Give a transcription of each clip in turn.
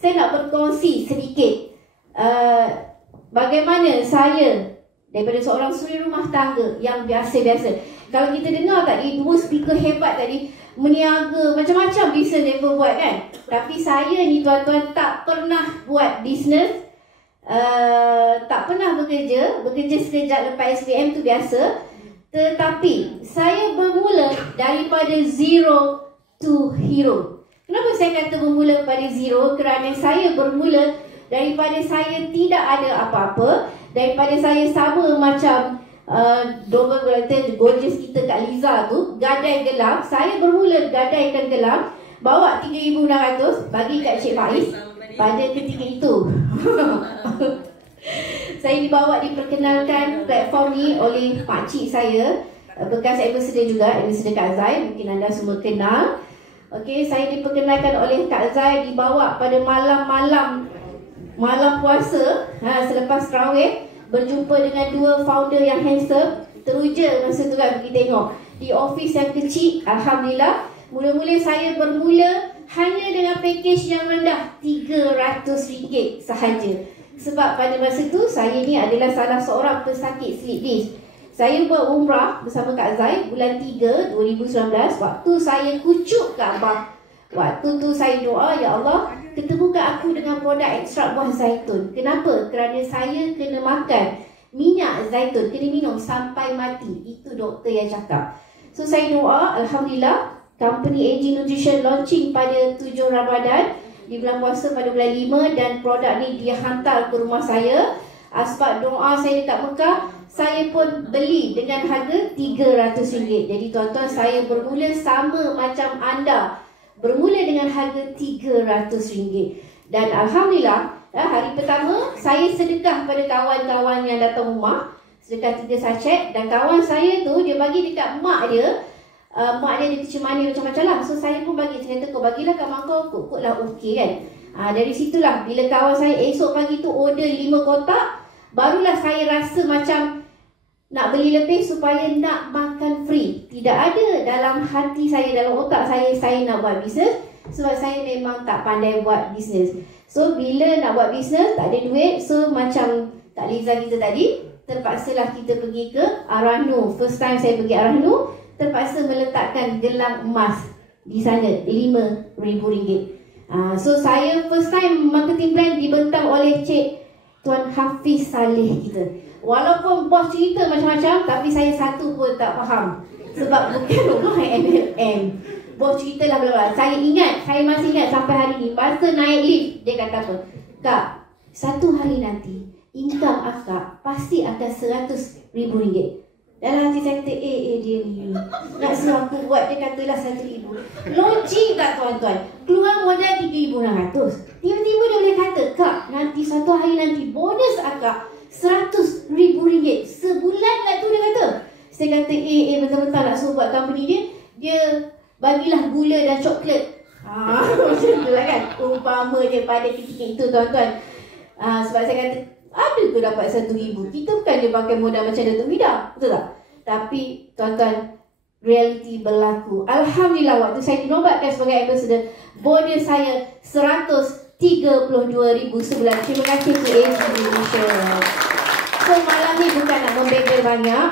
saya nak berkongsi sedikit bagaimana saya daripada seorang suri rumah tangga yang biasa-biasa. Kalau kita dengar tadi, dua speaker hebat tadi, meniaga, macam-macam bisnes mereka buat kan. Tapi saya ni tuan-tuan tak pernah buat bisnes, tak pernah bekerja sekejap lepas SPM tu biasa. Tetapi saya bermula daripada zero to hero. Kenapa saya kata bermula pada zero? Kerana saya bermula daripada saya tidak ada apa-apa, daripada saya sama macam Double gorgeous kita Kak Liza tu, gadai gelang. Saya bermula gadaikan gelang, bawa 3,600 bagi Kak Cik Faiz pada ketika itu. Saya diperkenalkan platform ni oleh pakcik saya, bekas ambassador juga, ambassador Kak Zai, mungkin anda semua kenal. Okey, saya diperkenalkan oleh Kak Zai, dibawa pada malam puasa, selepas tarawih, berjumpa dengan dua founder yang handsome. Teruja masa tu kan pergi tengok di office yang kecil. Alhamdulillah, mula-mula saya bermula hanya dengan package yang rendah, RM300 sahaja. Sebab pada masa tu saya ni adalah salah seorang pesakit slip disc. Saya buat umrah bersama Kak Zai bulan 3 2019. Waktu saya kucuk Kaabah, waktu tu saya doa, ya Allah, ketemukan aku dengan produk ekstrak buah zaitun. Kenapa? Kerana saya kena makan minyak zaitun, kena minum sampai mati. Itu doktor yang cakap. So saya doa, Alhamdulillah, company AG Nutrition launching pada 7 Ramadan di bulan puasa pada bulan 5, dan produk ni dia hantar ke rumah saya. Sebab doa saya dekat Mekah, saya pun beli dengan harga RM300. Jadi tuan-tuan, saya bermula sama macam anda, bermula dengan harga RM300. Dan Alhamdulillah, hari pertama saya sedekah pada kawan-kawan yang datang rumah, sedekah 3 sachet. Dan kawan saya tu, dia bagi dekat mak dia. Mak dia kecil manis macam-macam lah. So saya pun bagi, saya kata, kau bagilah kat mak kau, kot-kot lah okey kan. Dari situlah, bila kawan saya esok pagi tu order 5 kotak, barulah saya rasa macam nak beli lebih supaya nak makan free. Tidak ada dalam hati saya, dalam otak saya nak buat bisnes. Sebab saya memang tak pandai buat bisnes. So bila nak buat bisnes, tak ada duit. So macam Kak Liza kita tadi, terpaksalah kita pergi ke Arahnu. First time saya pergi Arahnu, terpaksa meletakkan gelang emas di sana, RM5,000. So saya first time marketing plan dibentang oleh Cik Tuan Hafiz Saleh kita. Walaupun bos cerita macam-macam, tapi saya satu pun tak faham. Sebab bukan orang MLM. Bos cerita lah bla-bla. Saya masih ingat sampai hari ni. Masa naik lift, dia kata apa? Kak, satu hari nanti income akak pasti akan RM100,000. Dalam hati saya kata, dia ni nak suruh aku buat, dia katalah RM1,000. Logik tak tuan-tuan? Keluar modal RM3,600. Tiba-tiba dia boleh kata, Kak, nanti satu hari nanti bonus akak RM100,000 sebulan lah tu, dia kata. Saya kata, betul-betul nak suruh buat company dia. Dia bagilah gula dan coklat. Macam tu lah kan, umpama dia pada ketika itu tuan-tuan. Sebab saya kata, ada ke dapat RM1,000? Kita bukan dia pakai modal macam Datuk Vida, betul tak? Tapi tuan-tuan, realiti berlaku. Alhamdulillah, waktu saya dinobatkan sebagai ambassador, bonus saya RM132,000 sebulan. Terima kasih ke AG Indonesia. So malam ni bukan nak membebel banyak,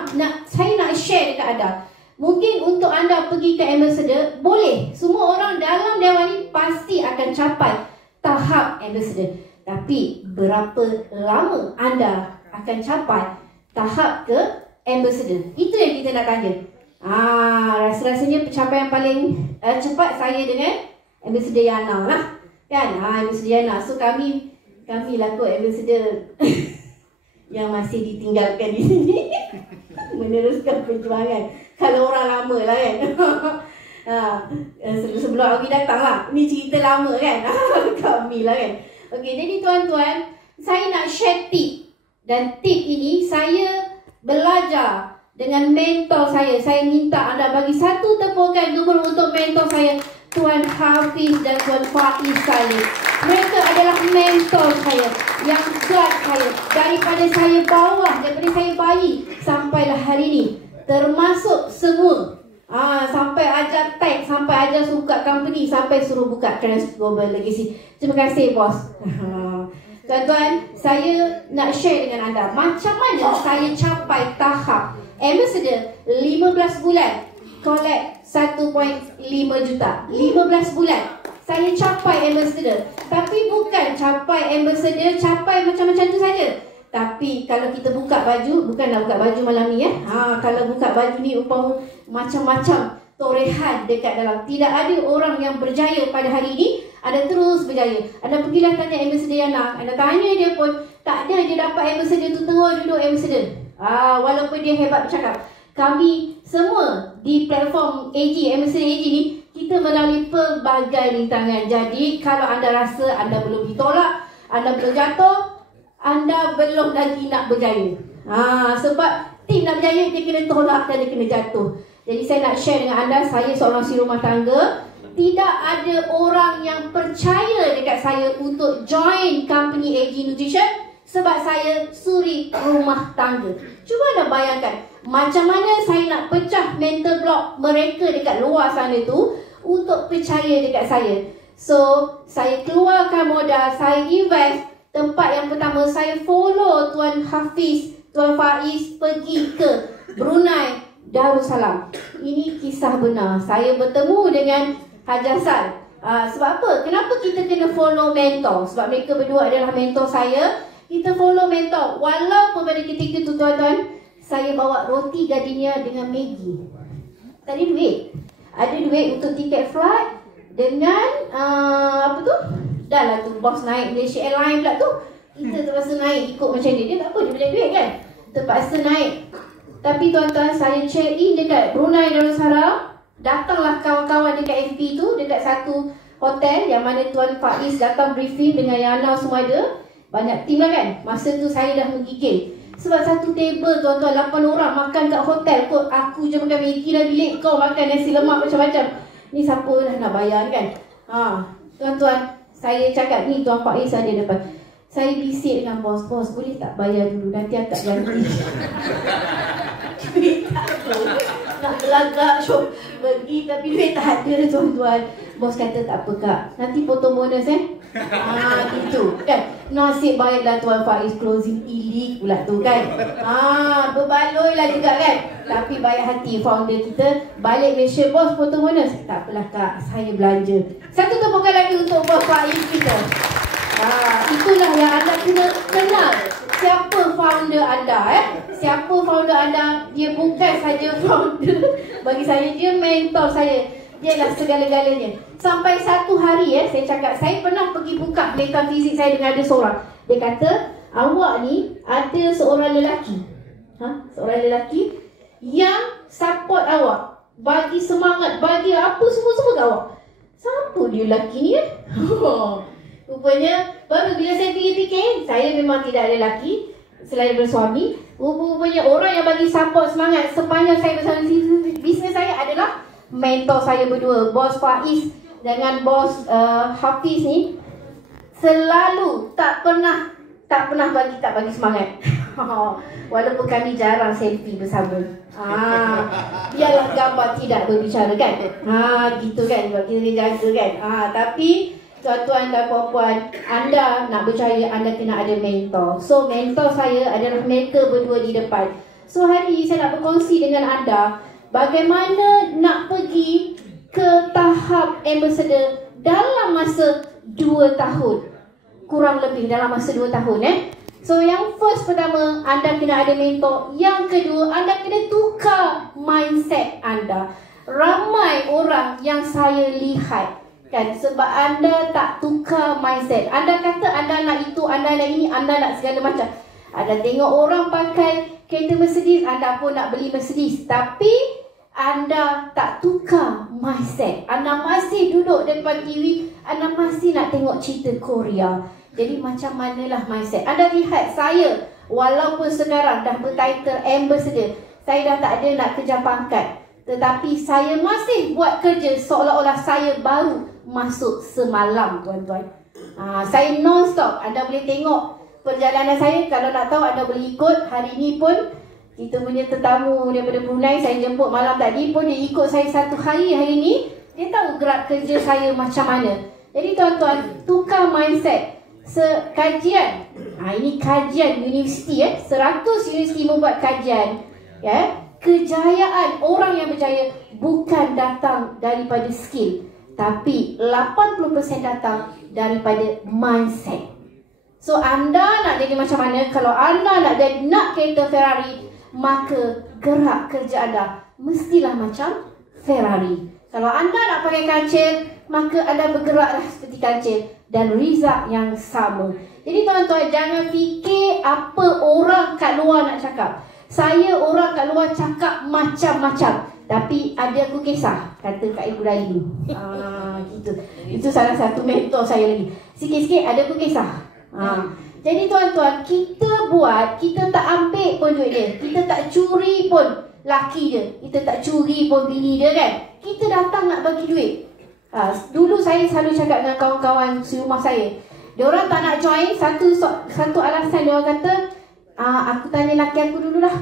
saya nak share dekat anda. Mungkin untuk anda pergi ke ambassador, boleh. Semua orang dalam dewan ni pasti akan capai tahap ambassador. Tapi berapa lama anda akan capai tahap ke ambassador? Itu yang kita nak tanya. Rasa-rasanya pencapaian paling cepat saya dengan ambassador Yana lah. Kan? Ambassador Yana. So kami lah kot ambassador yang masih ditinggalkan di sini. Meneruskan perjuangan. Kalau orang lama lah kan. Sebelum Awi datang lah. Ni cerita lama kan. Kami lah kan. Okey, jadi tuan-tuan, saya nak share tip. Dan tip ini saya belajar dengan mentor saya. Saya minta anda bagi satu tepukan gemur untuk mentor saya, Tuan Hafiz dan Tuan Faiz Saleh. Mereka adalah mentor saya, yang guide saya daripada saya bawah, daripada saya bayi sampailah hari ini. Termasuk semua Sampai ajar tag, sampai ajar suka company, sampai suruh buka Trans Global Legacy. Terima kasih bos. Tuan-tuan, saya nak share dengan anda macam mana saya capai tahap ambassador 15 bulan collect 1.5 juta. 15 bulan saya capai ambassador. Tapi bukan capai ambassador, capai macam-macam tu saja. Tapi kalau kita buka baju, bukanlah buka baju malam ni ya. Kalau buka baju ni umpama macam-macam torehan dekat dalam. Tidak ada orang yang berjaya pada hari ini. Anda terus berjaya. Anda pergilah tanya ambassador yang nak. Anda tanya dia pun tak ada dia dapat ambassador tu, terus duduk ambassador. Walaupun dia hebat bercakap. Kami semua di platform AG, ambassador AG ni, kita melalui pelbagai rintangan. Jadi kalau anda rasa anda belum ditolak, anda belum jatuh, anda belum lagi nak berjaya. Sebab tim nak berjaya, dia kena tolak dan dia kena jatuh. Jadi saya nak share dengan anda, saya seorang si rumah tangga. Tidak ada orang yang percaya dekat saya untuk join company AG Nutrition sebab saya suri rumah tangga. Cuba anda bayangkan macam mana saya nak pecah mental block mereka dekat luar sana tu untuk percaya dekat saya. So, saya keluarkan modal, saya invest. Tempat yang pertama, saya follow Tuan Hafiz, Tuan Faiz pergi ke Brunei Darussalam. Ini kisah benar. Saya bertemu dengan Haji Hassan. Sebab apa? Kenapa kita kena follow mentor? Sebab mereka berdua adalah mentor saya. Kita follow mentor. Walaupun pada ketika tu tuan-tuan, saya bawa roti gardenia dengan Maggi. Tak ada duit. Ada duit untuk tiket flight dengan apa tu? Dah lah tu bos naik Malaysia Airlines pula tu. Kita terpaksa naik ikut macam dia. Dia tak apa, dia banyak duit kan. Terpaksa naik. Tapi tuan-tuan, saya check in dekat Brunei Darussalam. Datanglah kawan-kawan dekat FP tu, dekat satu hotel yang mana Tuan Faiz datang briefing dengan Yana semua ada. Banyak tim lah kan. Masa tu saya dah menggigil. Sebab satu table tuan-tuan 8 orang makan kat hotel kot. Aku je makan Maggi dah bilik, kau makan nasi lemak macam-macam. Ni siapa dah nak bayar kan? Tuan-tuan, saya cakap ni Tuan Faiz ada depan. Saya bisik dengan bos, boleh tak bayar dulu, nanti akak ganti. Duit tak ada. Nak belagak syok pergi tapi duit tak ada tuan-tuan. Bos kata tak apa kak, nanti potong bonus gitu kan. Nasib baiklah Tuan Faiz closing elite pula tu kan. Berbaloi lah juga kan. Tapi baik hati founder kita. Balik Malaysia, bos potong bonus. Tak apalah kak, saya belanja. Satu tepukan lagi untuk Bos Faiz kita. Itulah yang anda kena kenal. Siapa founder anda Siapa founder anda. Dia bukan saja founder. Bagi saya, dia mentor saya. Dia lah segala-galanya. Sampai satu hari saya cakap, saya pernah pergi buka makeup fizik saya dengan ada seorang. Dia kata, awak ni ada seorang lelaki. Seorang lelaki yang support awak, bagi semangat, bagi apa semua-semua kat awak. Siapa dia lelaki ni Rupanya, baru bila saya fikir-fikir, saya memang tidak ada lelaki selain bersuami. Rupanya orang yang bagi support semangat sepanjang saya bersama bisnes saya adalah mentor saya berdua, Bos Faiz dengan Bos Hafiz ni. Selalu tak pernah bagi semangat. Walaupun kami jarang selfie bersama. Biarlah gambar tidak berbicara kan. Gitu kan, kita kena jaga kan. Tapi tuan-tuan dan puan-puan, anda nak berjaya, anda kena ada mentor. So mentor saya adalah mereka berdua di depan. So hari ini saya nak berkongsi dengan anda bagaimana nak pergi ke tahap ambassador dalam masa 2 tahun. Kurang lebih dalam masa 2 tahun So yang first pertama, anda kena ada mentor. Yang kedua, anda kena tukar mindset anda. Ramai orang yang saya lihat kan, sebab anda tak tukar mindset. Anda kata anda nak itu, anda nak ini, anda nak segala macam. Anda tengok orang pakai kereta Mercedes, anda pun nak beli Mercedes. Tapi anda tak tukar mindset. Anda masih duduk depan TV, anda masih nak tengok cerita Korea. Jadi macam manalah mindset. Anda lihat saya, walaupun sekarang dah bertitle ambassador, saya dah tak ada nak kejar pangkat, tetapi saya masih buat kerja seolah-olah saya baru masuk semalam tuan-tuan. Saya non-stop. Anda boleh tengok perjalanan saya. Kalau nak tahu, anda boleh ikut. Hari ini pun Kita punya tetamu daripada Brunei, saya jemput malam tadi pun dia ikut saya 1 hari ni. Dia tahu gerak kerja saya macam mana. Jadi tuan-tuan, tukar mindset. Kajian, ini kajian universiti 100 universiti membuat kajian. Kejayaan orang yang berjaya bukan datang daripada skill, tapi 80% datang daripada mindset. So anda nak jadi macam mana? Kalau anda nak kereta Ferrari, maka gerak kerja anda mestilah macam Ferrari. Kalau anda nak pakai kancil, maka anda bergeraklah seperti kancil dan result yang sama. Jadi tuan-tuan, jangan fikir apa orang kat luar nak cakap. Saya orang kat luar cakap macam-macam, tapi ada aku kisah, kata Kak Ibu Rayu. Gitu. Itu salah satu mentor saya lagi. Sikit-sikit ada aku kisah. Jadi tuan-tuan, kita buat, kita tak ambil pun duit dia, kita tak curi pun laki dia, kita tak curi pun bini dia kan. Kita datang nak bagi duit. Dulu saya selalu cakap dengan kawan-kawan serumah saya, diorang tak nak join, satu alasan diorang kata, aku tanya laki aku dululah.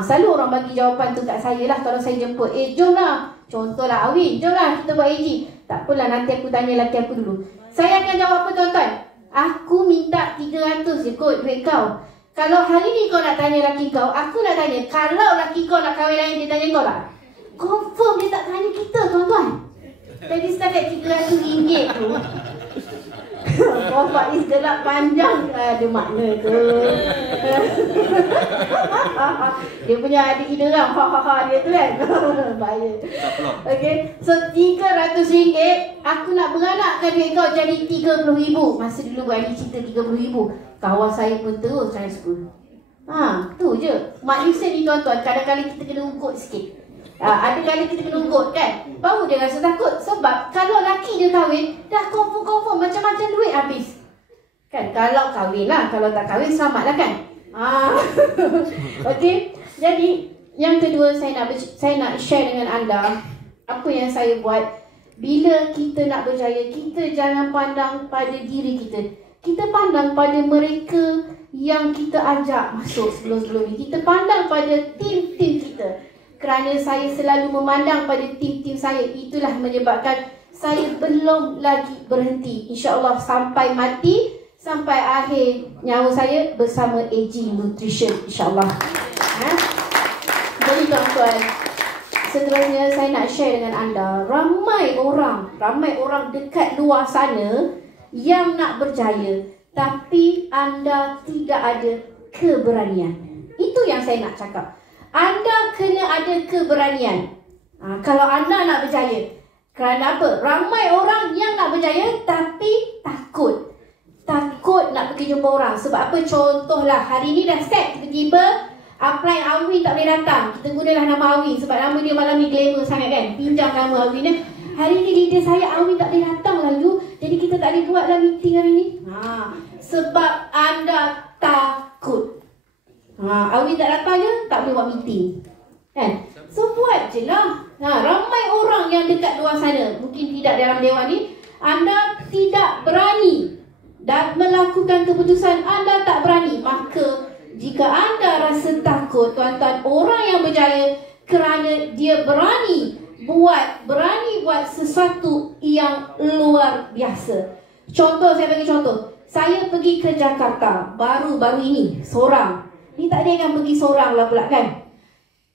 Selalu orang bagi jawapan tu kat saya lah kalau saya jemput. Jom lah, contohlah Awin, jom lah kita buat AG. Tak apalah, nanti aku tanya laki aku dulu. Saya akan jawab apa tuan-tuan? Aku minta 300 je kot duit kau. Kalau hari ni kau nak tanya laki kau, aku nak tanya, kalau laki kau nak kahwin lain, dia tanya kau tak? Confirm dia tak tanya kita tuan-tuan. Jadi setakat RM300 tu Bos Faiz gelap panjang, ada makna tu. Dia punya adik ideram, dia tu kan. Bahaya. Okay, so RM300, aku nak beranakkan duit kau jadi RM30,000. Masa dulu berani cerita RM30,000, kawan saya pun terus transfer. Tu je. Manusia ni tuan-tuan, kadang-kadang kita kena ugut sikit. Ada kali kita kena ugut kan, baru dia rasa takut. Sebab kalau laki dia kahwin, dah confirm macam-macam duit habis kan. Kalau kahwin lah, kalau tak kahwin selamat lah kan. Okay, jadi yang kedua saya nak share dengan anda apa yang saya buat. Bila kita nak berjaya, kita jangan pandang pada diri kita, kita pandang pada mereka yang kita ajak masuk sebelum-sebelum ni. Kita pandang pada tim-tim kita. Kerana saya selalu memandang pada tim-tim saya, itulah menyebabkan saya belum lagi berhenti. InsyaAllah sampai mati, sampai akhir nyawa saya bersama AG Nutrition, insyaAllah. Jadi tuan-tuan, seterusnya saya nak share dengan anda, ramai orang dekat luar sana yang nak berjaya, tapi anda tidak ada keberanian. Itu yang saya nak cakap. Anda kena ada keberanian kalau anda nak berjaya. Kerana apa? Ramai orang yang nak berjaya tapi takut nak pergi jumpa orang. Sebab apa? Contohlah, hari ni dah set, tiba-tiba apply Awi tak boleh datang. Kita gunalah nama Awi sebab nama dia malam ni glamour sangat kan. Pinjam nama Awi ni. Hari ni leader saya Awi tak boleh datang lalu, jadi kita tak boleh buatlah meeting hari ni. Sebab anda takut. Awi tak datang je, tak boleh buat meeting kan? So buat je lah. Ramai orang yang dekat luar sana, mungkin tidak dalam dewan ni, anda tidak berani dan melakukan keputusan, anda tak berani. Maka jika anda rasa takut, tuan-tuan, orang yang berjaya kerana dia berani buat sesuatu yang luar biasa. Contoh, saya bagi contoh. Saya pergi ke Jakarta baru-baru ini seorang. Ni tak ada yang pergi seorang lah pula kan.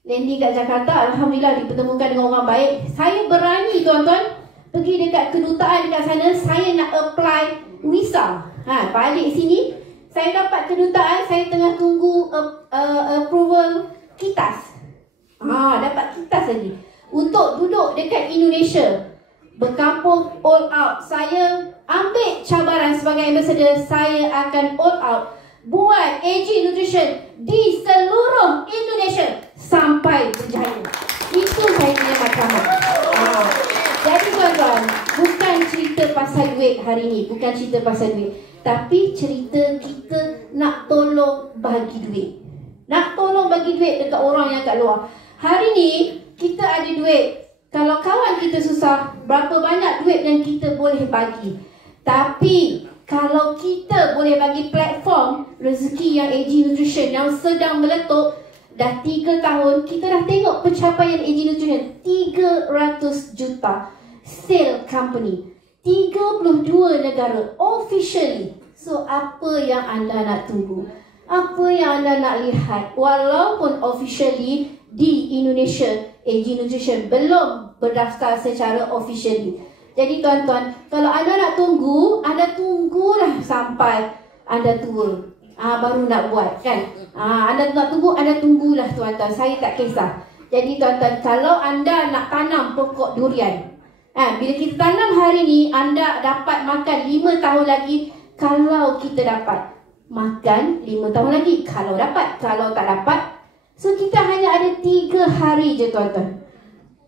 Landing kat Jakarta, alhamdulillah dipertemukan dengan orang baik. Saya berani tuan-tuan pergi dekat kedutaan dekat sana. Saya nak apply visa. Balik sini, saya dapat kedutaan, saya tengah tunggu approval kitas. Dapat kitas lagi untuk duduk dekat Indonesia, berkampung all out. Saya ambil cabaran sebagai ambassador. Saya akan all out buat AG Nutrition di seluruh Indonesia sampai berjaya. Itu saya punya matlamat. Jadi tuan-tuan, bukan cerita pasal duit hari ni, bukan cerita pasal duit, tapi cerita kita nak tolong bagi duit. Nak tolong bagi duit dekat orang yang kat luar. Hari ni kita ada duit. Kalau kawan kita susah, berapa banyak duit yang kita boleh bagi. Tapi Kalau kita boleh bagi platform rezeki yang AG Nutrition yang sedang meletup, dah 3 tahun, kita dah tengok pencapaian AG Nutrition 300 juta sale company, 32 negara officially. So apa yang anda nak tunggu? Apa yang anda nak lihat? Walaupun officially di Indonesia AG Nutrition belum berdaftar secara officially. Jadi tuan-tuan, kalau anda nak tunggu, anda tunggulah sampai anda tua. Baru nak buat kan. Anda nak tunggu, anda tunggulah tuan-tuan. Saya tak kisah. Jadi tuan-tuan, kalau anda nak tanam pokok durian, bila kita tanam hari ni, anda dapat makan 5 tahun lagi. Kalau kita dapat makan 5 tahun lagi. Kalau dapat, kalau tak dapat. So kita hanya ada 3 hari je tuan-tuan.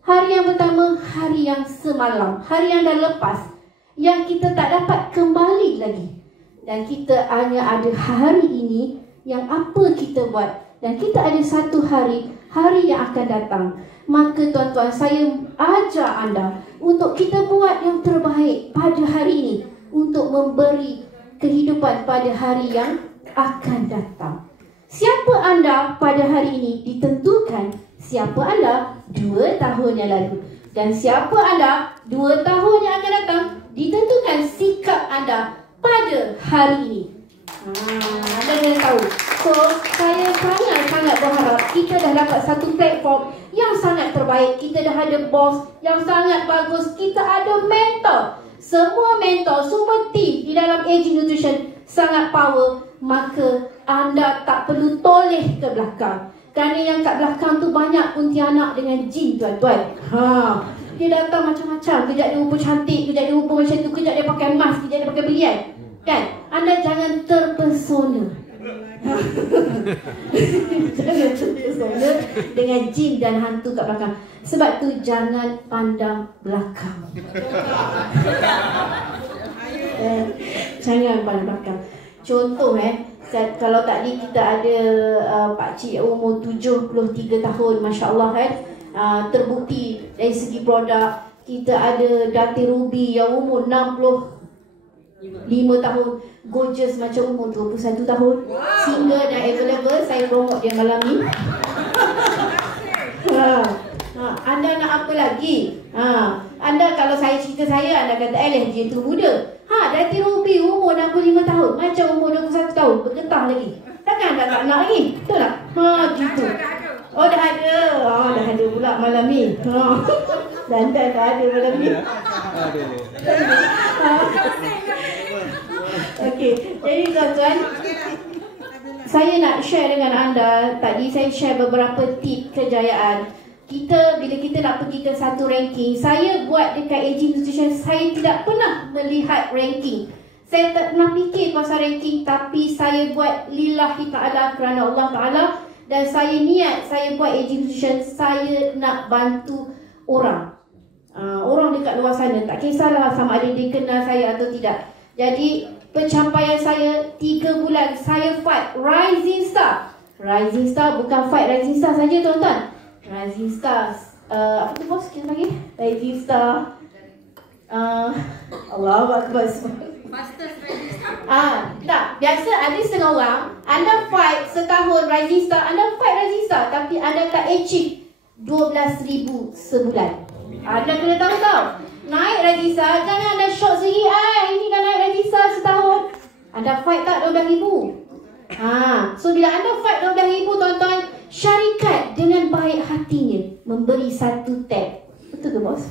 Hari yang pertama, hari yang semalam, hari yang dah lepas, yang kita tak dapat kembali lagi. Dan kita hanya ada hari ini yang apa kita buat. Dan kita ada 1 hari, hari yang akan datang. Maka tuan-tuan, saya ajar anda untuk kita buat yang terbaik pada hari ini. Untuk memberi kehidupan pada hari yang akan datang. Siapa anda pada hari ini ditentukan siapa anda 2 tahun yang lalu. Dan siapa anda 2 tahun yang akan datang ditentukan sikap anda pada hari ini. Anda kena tahu. So, saya sangat-sangat berharap kita dah dapat satu platform yang sangat terbaik. Kita dah ada bos yang sangat bagus. Kita ada mentor. Semua mentor, semua team di dalam AG Nutrition sangat power. Maka anda tak perlu toleh ke belakang. Kerana yang kat belakang tu banyak kuntilanak dengan jin tuan-tuan. Dia datang macam-macam. Kejap dia rupa cantik, kejap dia rupa macam tu, kejap dia pakai mask, kejap dia pakai belian. Kan? Anda jangan terpesona. Jangan terpesona dengan jin dan hantu kat belakang. Sebab tu jangan pandang belakang. Jangan pandang belakang. Contoh kalau tadi kita ada pakcik umur 73 tahun, Masya Allah kan, terbukti dari segi produk. Kita ada Datin Ruby yang umur 65 tahun, gorgeous macam umur 21 tahun. Single dan available, saya promote dia malam ni. Anda nak apa lagi? Anda kalau saya cerita saya, anda kata dia tu muda. Datin Ruby umur 65 tahun, macam umur 21 tahun, bergetah lagi. Takkan anda tak nak lagi? Betul tak? Gitu. Oh dah ada. Dah ada pula malam ni. Dan dah ada malam ni. Okey, jadi tuan-tuan, saya nak share dengan anda. Tadi saya share beberapa tip kejayaan. Bila kita nak pergi ke satu ranking, saya buat dekat AG Nutrition, saya tidak pernah melihat ranking. Saya tak pernah fikir pasal ranking, tapi saya buat lillahi ta'ala, kerana Allah Ta'ala. Dan saya niat, saya buat AG Nutrition, saya nak bantu orang. Orang dekat luar sana, tak kisahlah sama ada dia kenal saya atau tidak. Jadi pencapaian saya 3 bulan, saya fight Rising Star. Rising Star bukan fight Rising Star saja tuan-tuan. Rising Star, apa tu bos kita lagi? Rising Star, Allahu Akbar. Fastest Rising Star? Tak, biasa ada setengah orang, anda fight setahun Rising Star, anda fight Rising Star, tapi anda tak achieve 12,000 sebulan. Anda kena tahu tau, naik Rising Star, jangan anda shock sendiri, ini kan naik Rising Star setahun. Anda fight tak 12,000? So bila anda fight 12,000 tuan-tuan, syarikat dengan baik hatinya memberi 1 tab. Betul ke bos?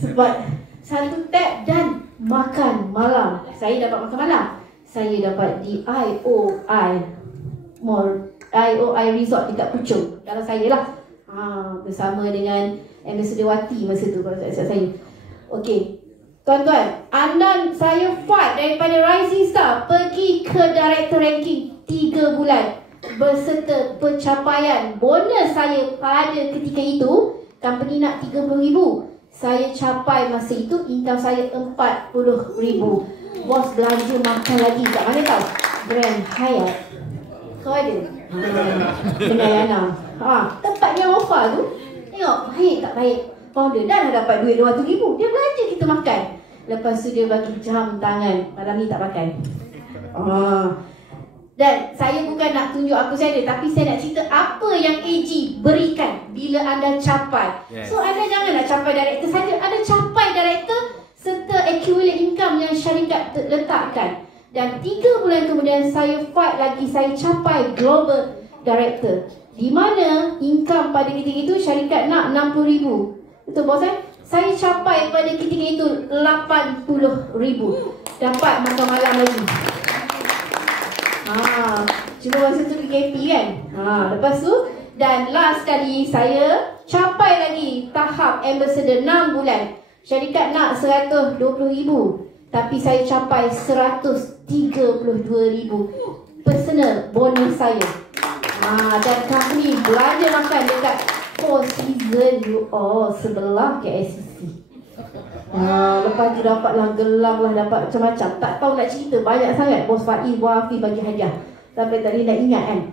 Sebab 1 tab dan makan malam. Saya dapat makan malam. Saya dapat di IOI Mall, IOI Resort dekat Puchong. Kalau saya lah, bersama dengan Ambassador Wati masa tu, kalau tak silap saya. Okey, tuan-tuan, saya fight daripada Rising Star pergi ke Director Ranking 3 bulan berserta pencapaian bonus saya pada ketika itu. Company nak 30,000, saya capai masa itu, income saya 40,000. Bos belanja makan lagi kat mana tau? Grand Hyatt. Kau ada? Dengan Yana. Tempat yang offer tu, tengok baik tak baik. Founder dah dapat duit 200,000, dia belanja kita makan. Lepas tu dia bagi jam tangan. Malam ni tak pakai. Dan saya bukan nak tunjuk aku saja, tapi saya nak cerita apa yang AG berikan bila anda capai. So anda jangan nak capai director saja, anda capai director serta accumulate income yang syarikat letakkan. Dan 3 bulan kemudian saya fight lagi, saya capai global director, di mana income pada ketika itu syarikat nak 60,000. Betul bos eh? Saya capai pada ketika itu 80,000. Dapat makan malam lagi. Cuma masa tu PKP kan. Lepas tu, dan last kali saya capai lagi tahap ambassador 6 bulan. Syarikat nak 120,000, tapi saya capai 132,000 personal bonus saya. Dan company belanja makan dekat Four Seasons sebelah KSCC. Lepas tu dapatlah gelang lah, dapat macam-macam. Tak tahu nak cerita, banyak sangat. Bos Faiz, Bos Hafiz bagi hadiah. Sampai tak boleh nak ingat kan.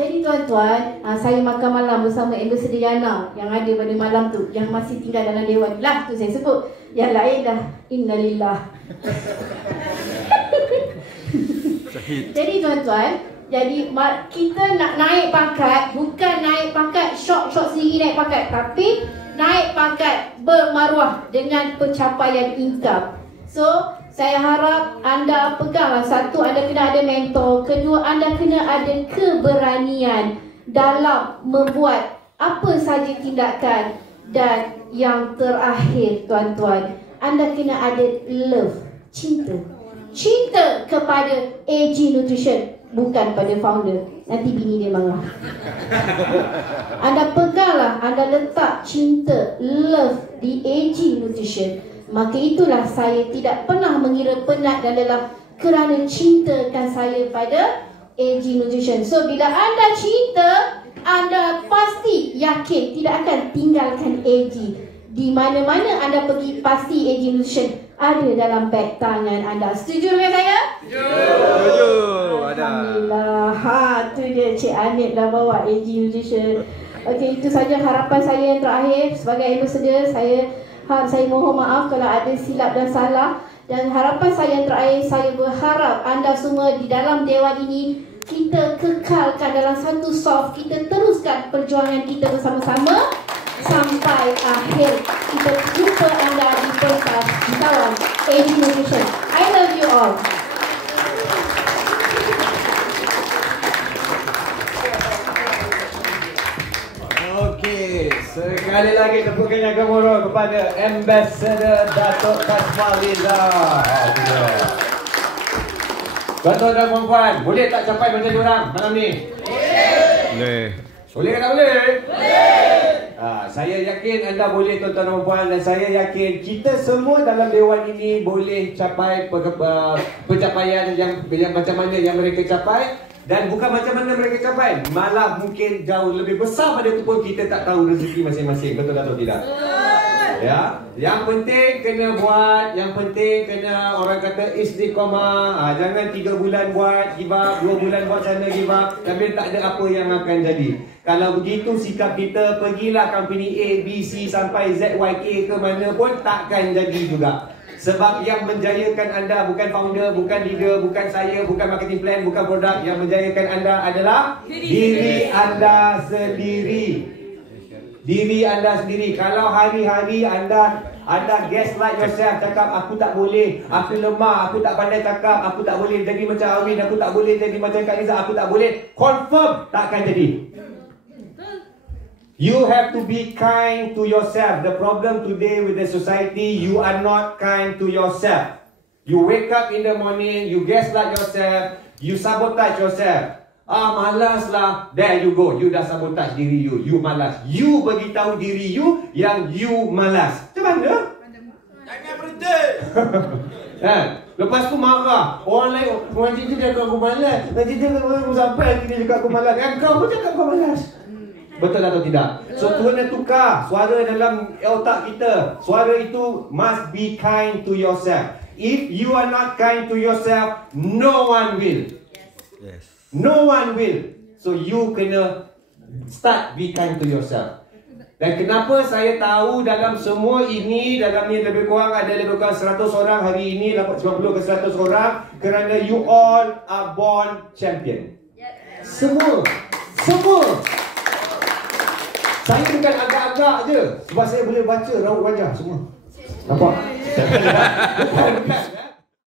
Jadi tuan-tuan, saya makan malam bersama Ambassador Yana yang ada pada malam tu, yang masih tinggal dalam dewan lah tu saya sebut. Yang lain dah innalillah. Jadi tuan-tuan, jadi kita nak naik pangkat, bukan naik pangkat short-short sendiri naik pangkat, tapi naik pangkat bermaruah dengan pencapaian income. So, saya harap anda peganglah. Satu, anda kena ada mentor. Kedua, anda kena ada keberanian dalam membuat apa saja tindakan. Dan yang terakhir tuan-tuan, anda kena ada love, cinta. Cinta kepada AG Nutrition, bukan pada founder. Nanti bini dia marah. Anda peganglah, anda letak cinta, love di AG Nutrition. Maka itulah saya tidak pernah mengira penat dan lelah kerana cintakan saya pada AG Nutrition. So bila anda cinta, anda pasti yakin tidak akan tinggalkan AG. Di mana-mana anda pergi, pasti AG Nutrition ada dalam beg tangan anda. Setuju dengan saya? Setuju. Alhamdulillah. Tu dia Cik Anit dah bawa AG Nutrition. Okey, itu saja harapan saya yang terakhir sebagai ambassador. Saya mohon maaf kalau ada silap dan salah. Dan harapan saya yang terakhir, saya berharap anda semua di dalam dewan ini, kita kekalkan dalam satu soft. Kita teruskan perjuangan kita bersama-sama sampai akhir. Kita jumpa anda di pentas jutawan AG Nutrition. I love you all. Okey, sekali lagi tepukan yang gemuruh kepada Ambassador Datuk Kasmaliza. Tuan-tuan dan puan-puan, boleh tak capai macam diorang malam ni? Boleh. Boleh ke tak boleh? Boleh. Saya yakin anda boleh tuan-tuan dan puan, dan saya yakin kita semua dalam dewan ini boleh capai pencapaian yang macam mana yang mereka capai. Dan bukan macam mana mereka capai, malah mungkin jauh lebih besar pada itu pun kita tak tahu rezeki masing-masing. Betul atau tidak? Ya, yang penting kena buat, yang penting kena, orang kata istiqamah. Jangan 3 bulan buat, give up, 2 bulan buat sana, give up, tapi tak ada apa yang akan jadi. Kalau begitu sikap kita, pergilah company A, B, C sampai ZYK ke mana pun takkan jadi juga. Sebab yang menjayakan anda bukan founder, bukan leader, bukan saya, bukan marketing plan, bukan produk. Yang menjayakan anda adalah diri anda sendiri. Diri anda sendiri. Kalau hari-hari anda gaslight yourself, cakap aku tak boleh, aku lemah, aku tak pandai cakap, aku tak boleh jadi macam Awin, aku tak boleh jadi macam Kak Liza, aku tak boleh, confirm takkan jadi. You have to be kind to yourself. The problem today with the society, you are not kind to yourself. You wake up in the morning, you gaslight yourself, you sabotage yourself. Malas lah. There you go. You dah sabotage diri you. You malas. You beritahu diri you yang you malas. Macam mana? Jangan berhenti. Lepas tu marah. Orang lain, orang cerita dia cakap aku malas. Orang cerita aku sampai dia cakap aku malas. Kau pun cakap kau malas. Betul atau tidak? So kena tukar suara dalam otak kita. Suara itu must be kind to yourself. If you are not kind to yourself, no one will. Yes. No one will. So you kena start be kind to yourself. Dan kenapa saya tahu dalam semua ini, dalam ni lebih kurang ada lebih kurang 100 orang hari ini, dapat 90 ke 100 orang, kerana you all are born champion. Semua. Saya bukan agak-agak je, sebab saya boleh baca raut wajah semua. Nampak? Bukan.